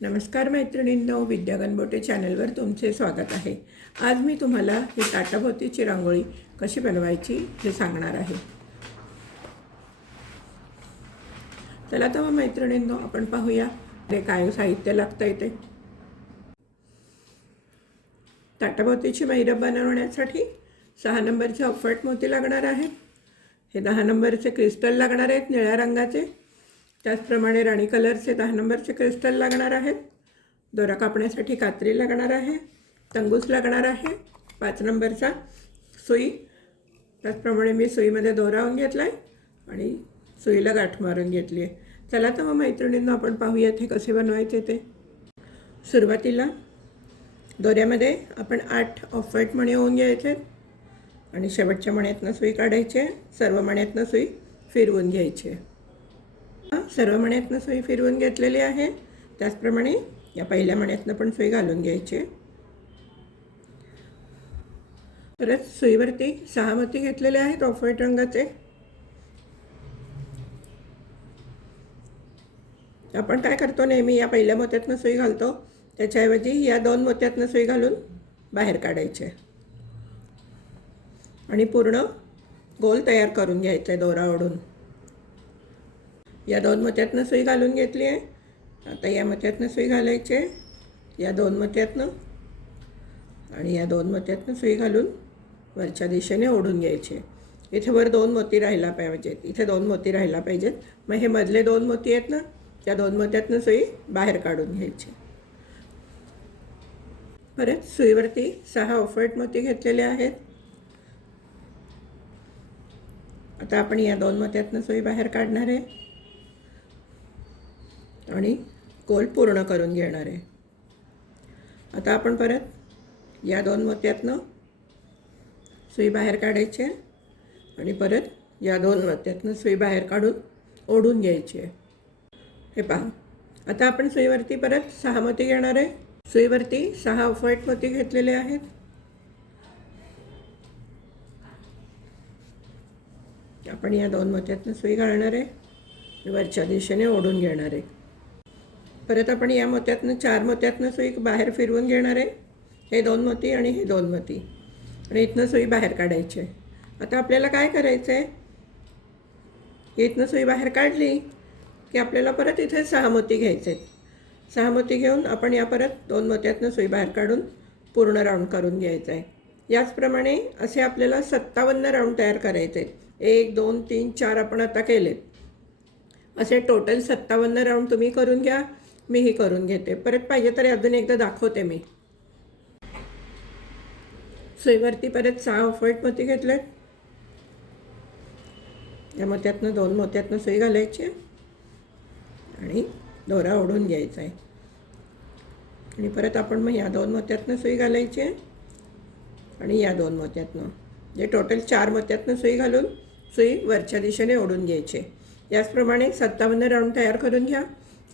नमस्कार मैत्रिणींनो विद्या गणबोटे चॅनलवर तुमचे स्वागत आहे. आज मी तुम्हाला ही ताटाभोवतीची रांगोळी कशी बनवायची हे सांगणार आहे. चला तर मग मैत्रिणींनो आपण पाहूया ते काय साहित्य लागतं ते. ताटाभोवतीची मैरप बनवण्यासाठी सहा नंबरचे अफट मोती लागणार आहेत हे दहा नंबरचे क्रिस्टल लागणार आहेत निळ्या रंगाचे. त्याचप्रमाणे राणी कलरचे दहा नंबरचे क्रिस्टल लागणार आहेत. दोरा कापण्यासाठी कात्री लागणार आहे. तंगूस लागणार आहे. पाच नंबरचा सुई. त्याचप्रमाणे मी सुईमध्ये दोरावून घेतला आहे आणि सुईला गाठ मारून घेतली आहे. चला तर मग मैत्रिणींना आपण पाहूयात हे कसे बनवायचे ते. सुरुवातीला दोऱ्यामध्ये आपण आठ ऑफ व्हाईट मणे होऊन घ्यायचे आणि शेवटच्या मण्यातनं सुई काढायचे सर्व मण्यातनं सुई फिरवून घ्यायची सर्व मण्यातनं सुई फिरवून घेतलेली आहे. त्याचप्रमाणे या पहिल्या मण्यातनं पण सुई घालून घ्यायची. परत सुईवरती सहा मोती घेतलेले आहेत ऑफ व्हाईट रंगाचे. आपण काय करतो नेहमी या पहिल्या मोत्यातनं सुई घालतो. त्याच्याऐवजी या दोन मोत्यातनं सुई घालून बाहेर काढायचे. आणि पूर्ण गोल तयार करून घ्यायचं आहे दोरा ओढून. या दोन मोत्यातनं सुई घालून घेतली आहे. आता या मोत्यातनं सुई घालायची आहे. या दोन मोत्यातनं आणि या दोन मोत्यातनं सुई घालून वरच्या दिशेने ओढून घ्यायचे इथे वर दोन मोती राहायला पाहिजेत. इथे दोन मोती राहिला पाहिजेत. मग हे मधले दोन मोती आहेत ना त्या दोन मोत्यातनं सुई बाहेर काढून घ्यायची परत सुईवरती सहा ऑफर्ट मोती घेतलेले आहेत. आता आपण या दोन मोत्यातनं सुई बाहेर काढणार आहे. आणि गोल पूर्ण करून घेणार आहे. आता आपण परत या दोन मोत्यातनं सुई बाहेर काढायची आहे आणि परत या दोन मोत्यातनं सुई बाहेर काढून ओढून घ्यायची आहे. हे पहा. आता आपण सुईवरती परत सहा मोती घेणार आहे. सुईवरती सहा फट मोती घेतलेले आहेत. आपण या दोन मोत्यातनं सुई घालणार आहे वरच्या दिशेने ओढून घेणार आहे. परत आपण या मोत्यातनं चार मोत्यातनं सुई बाहेर फिरवून घेणार आहे. हे दोन मोती आणि हे दोन मोती. आणि इथनं सुई बाहेर काढायची आहे. आता आपल्याला काय करायचं आहे इथनं सुई बाहेर काढली की आपल्याला परत इथे सहा मोती घ्यायचे आहेत. सहा मोती घेऊन आपण या परत दोन मोत्यातनं सुई बाहेर काढून पूर्ण राऊंड करून घ्यायचं आहे. याचप्रमाणे असे आपल्याला सत्तावन्न राऊंड तयार करायचे आहेत. एक दोन तीन चार आपण आता केलेत. असे टोटल सत्तावन्न राऊंड तुम्ही करून घ्या. मी ही करून घेते. परत पाहिजे तरी अजून एकदा दाखवते मी. सुईवरती परत सहा ऑफर्ट मोती घेतले या मोत्यातनं दोन मोत्यातनं सुई घालायची आणि दोरा ओढून घ्यायचा आहे आणि परत आपण मग या दोन मोत्यातनं सुई घालायची आहे आणि या दोन मोत्यातनं. जे टोटल चार मोत्यातनं सुई घालून सुई वरच्या दिशेने ओढून घ्यायची. याचप्रमाणे सत्तावन्न राऊंड तयार करून घ्या.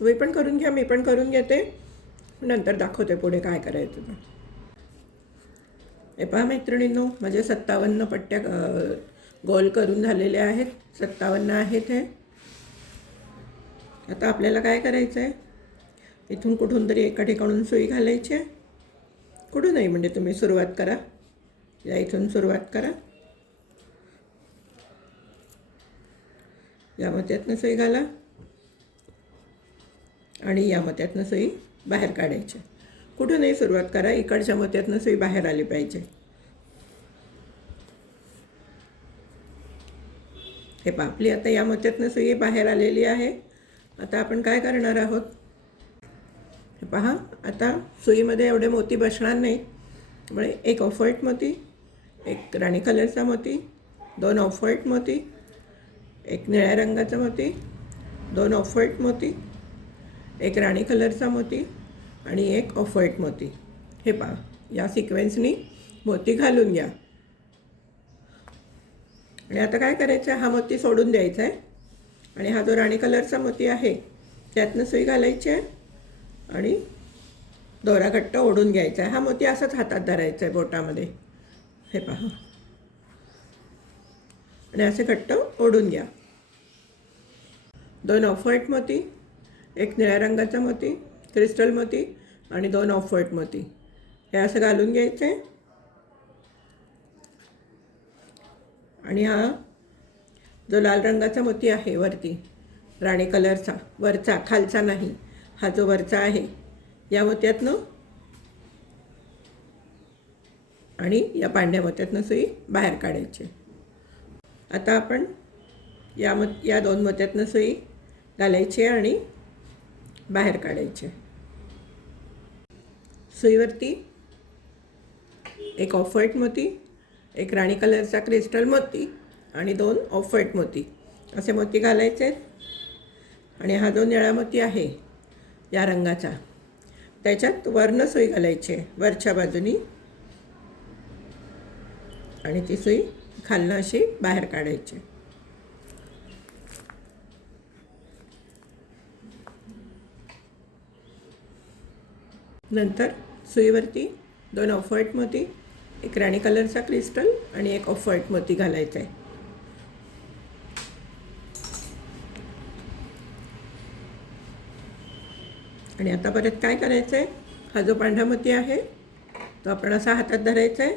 तुम्ही पण करून घ्या मी पण करून घेते. नंतर दाखवते पुढे काय करायचं ते. हे पहा मैत्रिणींनो माझे सत्तावन्न पट्ट्या गोल करून झालेले आहेत. सत्तावन्न आहेत हे. आता आपल्याला काय करायचं आहे इथून कुठून तरी एका ठिकाणून सुई घालायची आहे. कुठूनही म्हणजे तुम्ही सुरुवात करा. या इथून सुरुवात करा. या त्यातनं सुई घाला. आणि या मत्यातनं सुई बाहेर काढायची कुठूनही सुरुवात करा इकडच्या मत्यातनं सुई बाहेर आली पाहिजे. हे पापली आता या मत्यातनं सुई बाहेर आलेली आहे. आता आपण काय करणार आहोत? हे पहा आता सुईमध्ये एवढे मोती बसणार नाही. त्यामुळे एक ऑफ व्हाईट मोती एक राणी कलरचा मोती दोन ऑफ व्हाईट मोती एक निळ्या रंगाचा मोती दोन ऑफ व्हाईट मोती एक राणी कलरचा मोती आणि एक ऑफ व्हाईट मोती. हे पहा या सिक्वेन्सनी मोती घालून घ्या. आणि आता काय करायचं? आहे हा मोती सोडून द्यायचा आहे. आणि हा जो राणी कलरचा मोती आहे त्यातनं सुई घालायची आहे आणि दोरा घट्ट ओढून घ्यायचा आहे. हा मोती असाच हातात धरायचा आहे बोटामध्ये. हे पहा. आणि असे घट्ट ओढून घ्या. दोन ऑफ व्हाईट मोती एक निळ्या रंगाचा मोती क्रिस्टल मोती आणि दोन ऑफ व्हाईट मोती. हे असं घालून घ्यायचे. आणि हा जो लाल रंगाचा मोती आहे वरती राणी कलरचा वरचा खालचा नाही हा जो वरचा आहे या मोत्यातनं आणि या पांढऱ्या मोत्यातनं सुई बाहेर काढायची. आता आपण या मो या दोन मोत्यातनं सुई घालायची आणि बाहेर काढायचे. सुईवरती एक ऑफ व्हाईट मोती एक राणी कलरचा क्रिस्टल मोती आणि दोन ऑफ व्हाईट मोती. असे मोती घालायचे आणि हा जो निळा मोती आहे या रंगाचा त्याच्यात वर्ण सुई घालायची आहे वरच्या बाजूनी आणि ती सुई खालनं अशी बाहेर काढायची. नंतर सुईवरती दोन ऑफ व्हाईट मोती एक राणी कलरचा क्रिस्टल आणि एक ऑफ व्हाईट मोती घालायचा आहे. आणि आता परत काय करायचं आहे? हा जो पांढरा मोती आहे तो आपण असा हातात धरायचा आहे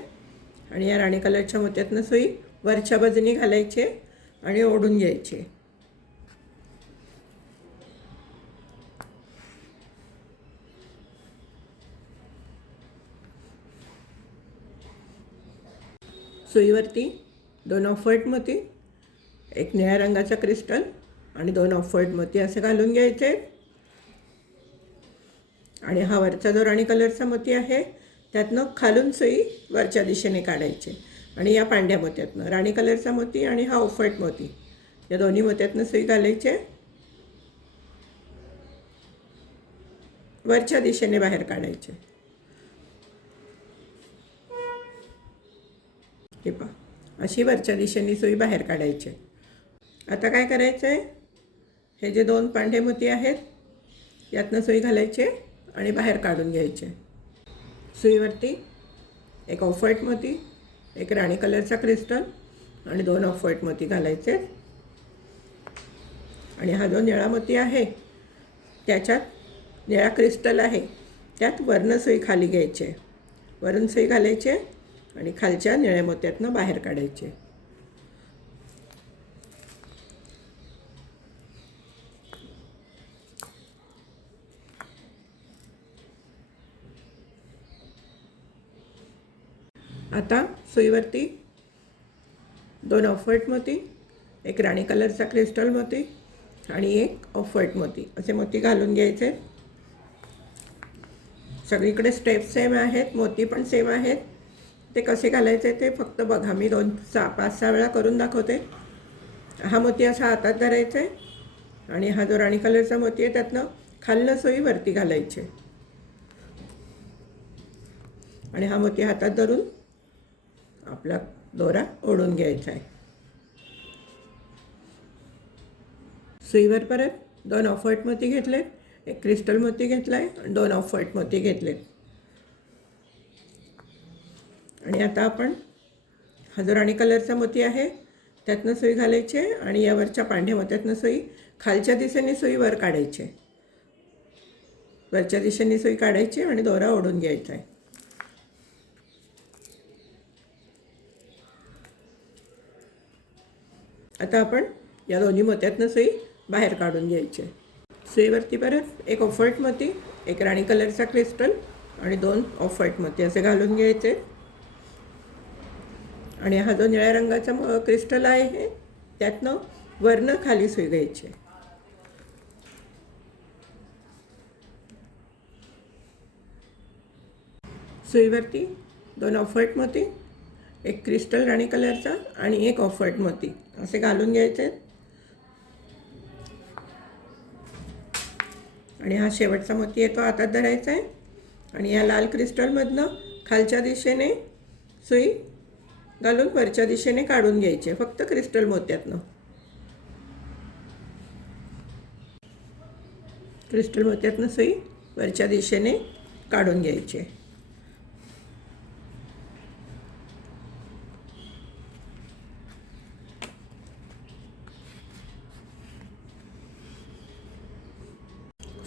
आणि या राणी कलरच्या मोत्यातनं सुई वरच्या बाजूनी घालायची आहे आणि ओढून घ्यायची सुईवरती दोन ऑफर्ट मोती एक निळ्या रंगाचा क्रिस्टल आणि दोन ऑफर्ट मोती असे घालून घ्यायचे. आणि हा वरचा जो राणी कलरचा मोती आहे त्यातनं खालून सुई वरच्या दिशेने काढायचे. आणि या पांढऱ्या मोत्यातनं राणी कलरचा मोती आणि हा ओफट मोती या दोन्ही मोत्यातनं सुई घालायचे. वरच्या दिशेने बाहेर काढायचे. हे पहा. अशी वरच्या दिशेने सुई बाहेर काढायची. आता काय करायचं आहे हे जे दोन पांढरे मोती आहेत यातनं सुई घालायचे आणि बाहेर काढून घ्यायचे. सुईवरती एक ऑफ व्हाईट मोती एक राणी कलरचा क्रिस्टल आणि दोन ऑफ व्हाईट मोती घालायचे. आणि हा जो निळा मोती आहे त्याच्यात निळा क्रिस्टल आहे त्यात वर्ण सुई खाली घ्यायचे. वरून सुई घालायचे आणि खालच्या निळ्या मोत्यातनं बाहेर काढायचे. आता सुईवरती दोन ऑफर्ट मोती एक राणी कलरचा क्रिस्टल मोती आणि एक ऑफर्ट मोती. असे मोती घालून घ्यायचे. सगळीकडे स्टेप सेम आहेत मोती पण सेम आहेत. ते कसे घालायचे ते फक्त बघा. मी दोन सहा पाच सहा वेळा करून दाखवते. हा मोती असा हातात धरायचा आहे. आणि हा जो राणी कलरचा मोती आहे त्यातनं खालनं सोयी वरती घालायचे आणि हा मोती हातात धरून आपला दोरा ओढून घ्यायचा आहे. सुईवर परत दोन ऑफ व्हाईट मोती घेतलेत एक क्रिस्टल मोती घेतला आहे आणि दोन ऑफ व्हाईट मोती घेतलेत. आणि आता आपण हा जो राणी कलरचा मोती आहे त्यातनं सुई घालायची आहे आणि यावरच्या पांढ्या मोत्यातनं सुई खालच्या दिशेने सुई वर काढायची आहे. वरच्या दिशेने सुई काढायची आणि दोरा ओढून घ्यायचा आहे. आता आपण या दोन्ही मोत्यातनं सुई बाहेर काढून घ्यायची आहे. सुईवरती परत एक ऑफर्ट मोती एक राणी कलरचा क्रिस्टल आणि दोन ऑफर्ट मोती असे घालून घ्यायचे. आणि हा जो निळ्या रंगाचा क्रिस्टल आहे त्यातनं वरनं खाली सुई घ्यायची. सुईवरती दोन ऑफर्ट मोती एक क्रिस्टल राणी कलरचा आणि एक ऑफर्ट मोती. असे घालून घ्यायचे. आणि हा शेवटचा मोती आहे तो हातात धरायचा आहे. आणि या लाल क्रिस्टलमधनं खालच्या दिशेने सुई घालून वरच्या दिशेने काढून घ्यायचे. फक्त क्रिस्टल मोत्यातनं. क्रिस्टल मोत्यातनं सुई वरच्या दिशेने काढून घ्यायची.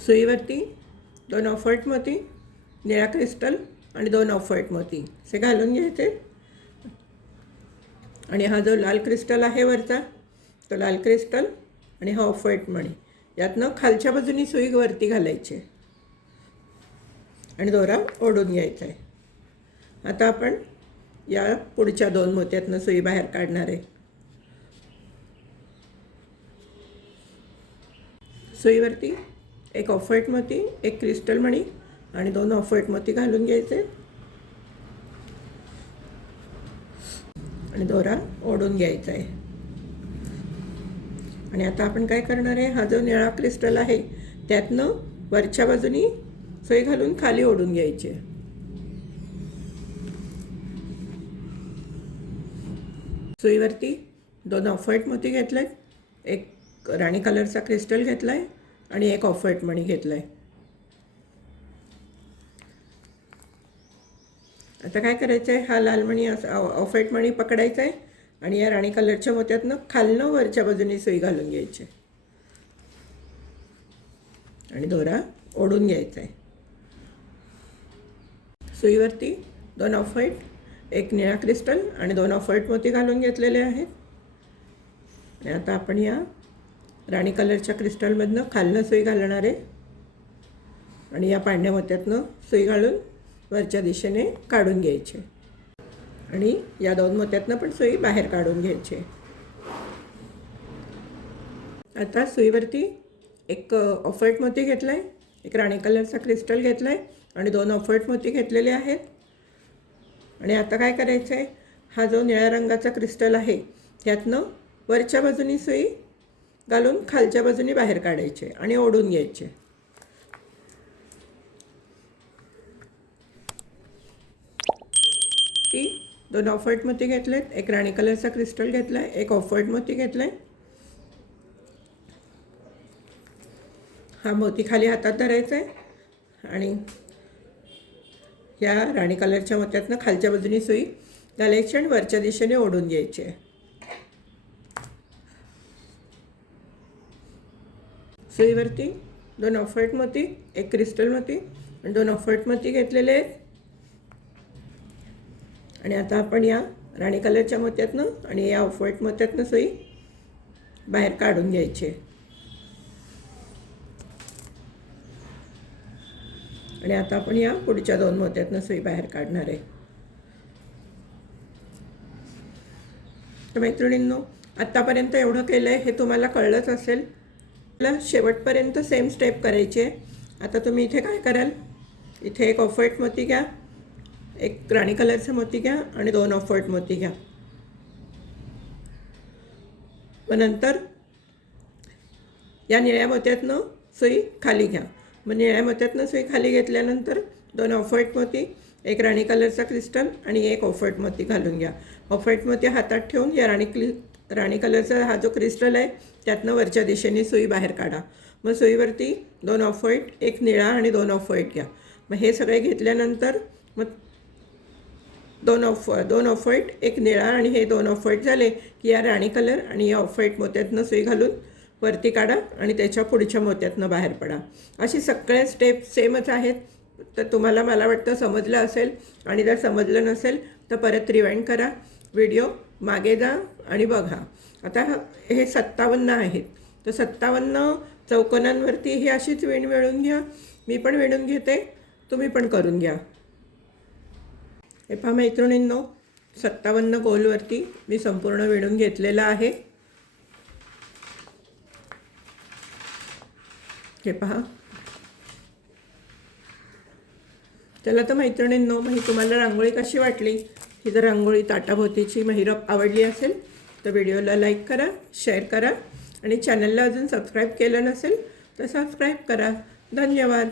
सुईवरती दोन ऑफर्ट मोती निळा क्रिस्टल आणि दोन ऑफर्ट मोती. असे घालून घ्यायचे. आणि हा जो लाल क्रिस्टल आहे वरचा तो लाल क्रिस्टल आणि हा ऑफ व्हाईट मणी. यातनं खालच्या बाजूनी सुई वरती घालायची आणि दोरा ओढून घ्यायचा आहे. आता आपण या पुढच्या दोन मोत्यातनं सुई बाहेर काढणार आहे. सुईवरती एक ऑफ व्हाईट मोती एक क्रिस्टल मणी आणि दोन ऑफ व्हाईट मोती घालून घ्यायचे. आणि दोरा ओढून घ्यायचा आहे. आणि आता आपण काय करणार आहे? हा जो निळा क्रिस्टल आहे त्यातनं वरच्या बाजूनी सोय घालून खाली ओढून घ्यायची आहे. सुईवरती दोन ऑफ व्हाईट मोती आहे एक राणी कलरचा क्रिस्टल घेतला आहे आणि एक ऑफ व्हाईट मणी घेतला आहे आता काय करायचं आहे हा लाल मणी असं ऑफ मणी पकडायचा आहे आणि या राणी कलरच्या मोत्यातनं खालनं वरच्या बाजूने सुई घालून घ्यायची आहे. आणि दोरा ओढून घ्यायचा आहे. सुईवरती दोन ऑफ व्हाईट एक निळा क्रिस्टल आणि दोन ऑफ व्हाईट मोती घालून घेतलेले आहेत. आणि आता आपण या राणी कलरच्या क्रिस्टलमधनं खालनं सुई घालणार आहे. आणि या पांढऱ्या मोत्यातनं सुई घालून वरच्या दिशेने काढून घ्यायचे. आणि या दोन मोत्यातनं पण सुई बाहेर काढून घ्यायची. आता सुईवरती एक ऑफर्ट मोती घेतला आहे एक राणी कलरचा क्रिस्टल घेतला आहे आणि दोन ऑफर्ट मोती घेतलेले आहेत. आणि आता काय करायचं आहे हा जो निळ्या रंगाचा क्रिस्टल आहे त्यातनं वरच्या बाजूनी सुई घालून खालच्या बाजूनी बाहेर काढायचे आणि ओढून घ्यायचे ती दोन ऑफर्ट मोती घेतले आहेत एक राणी कलरचा क्रिस्टल घेतला आहे एक ऑफर्ट मोती घेतला आहे हा मोती खाली हातात धरायचा आहे आणि या राणी कलरच्या मोत्यातनं खालच्या बाजूनी सुई घालायची आणि वरच्या दिशेने ओढून घ्यायची आहे. सुईवरती दोन ऑफर्ट मोती एक क्रिस्टल मोती आणि दोन ऑफर्ट मोती घेतलेले आहेत. आणि आता आपण या राणी कलरच्या मोत्यातनं आणि या ऑफ व्हाईट मोत्यातनं बाहेर काढून घ्यायची. आहे. आणि आता आपण या पुढच्या दोन मोत्यातनं सुई बाहेर काढणार आहे. तर मैत्रिणींनो आत्तापर्यंत एवढं केलं आहे हे तुम्हाला कळलंच असेल. मला शेवटपर्यंत सेम स्टेप करायची. आहे आता तुम्ही इथे काय कराल? इथे एक ऑफ व्हाईट मोती घ्या. एक राणी कलरचं मोती घ्या आणि दोन ऑफ व्हाईट मोती घ्या. मग नंतर या निळ्या मोत्यातनं सुई खाली घ्या. मग निळ्या मोत्यातनं सुई खाली घेतल्यानंतर दोन ऑफ व्हाईट मोती एक राणी कलरचा क्रिस्टल आणि एक ऑफ व्हाईट मोती घालून घ्या. ऑफ व्हाईट मोती हातात ठेवून या राणी क्लि राणी कलरचा हा जो क्रिस्टल आहे त्यातनं वरच्या दिशेने सुई बाहेर काढा. मग सुईवरती दोन ऑफ व्हाईट एक निळा आणि दोन ऑफ व्हाईट घ्या. मग हे सगळे घेतल्यानंतर मग दोन ऑफ दोन ऑफ व्हाईट एक निळा आणि हे दोन ऑफ व्हाईट झाले की या राणी कलर आणि या ऑफ व्हाईट मोत्यातनं सुई घालून वरती काढा आणि त्याच्या पुढच्या मोत्यातनं बाहेर पडा. अशी सगळ्या स्टेप सेमच आहेत. तर तुम्हाला मला वाटतं समजलं असेल आणि जर समजलं नसेल तर परत रिवाइंड करा. व्हिडिओ मागे जा आणि बघा. आता हे सत्तावन्न आहेत. तर सत्तावन्न चौकोनांवरती ही अशीच विण मिळून घ्या. मी पण विणून घेते. तुम्ही पण करून घ्या. हे पहा मैत्रिणींनो सत्तावन्न गोलवरती मी संपूर्ण विणून घेतलेलं आहे. हे पहा. चला तर मैत्रिणींनो मग तुम्हाला रांगोळी कशी वाटली? ही जर रांगोळी ताटाभोवतीची महिरप आवडली असेल तर व्हिडिओला लाईक करा शेअर करा आणि चॅनलला अजून सबस्क्राईब केलं नसेल तर सबस्क्राईब करा. धन्यवाद.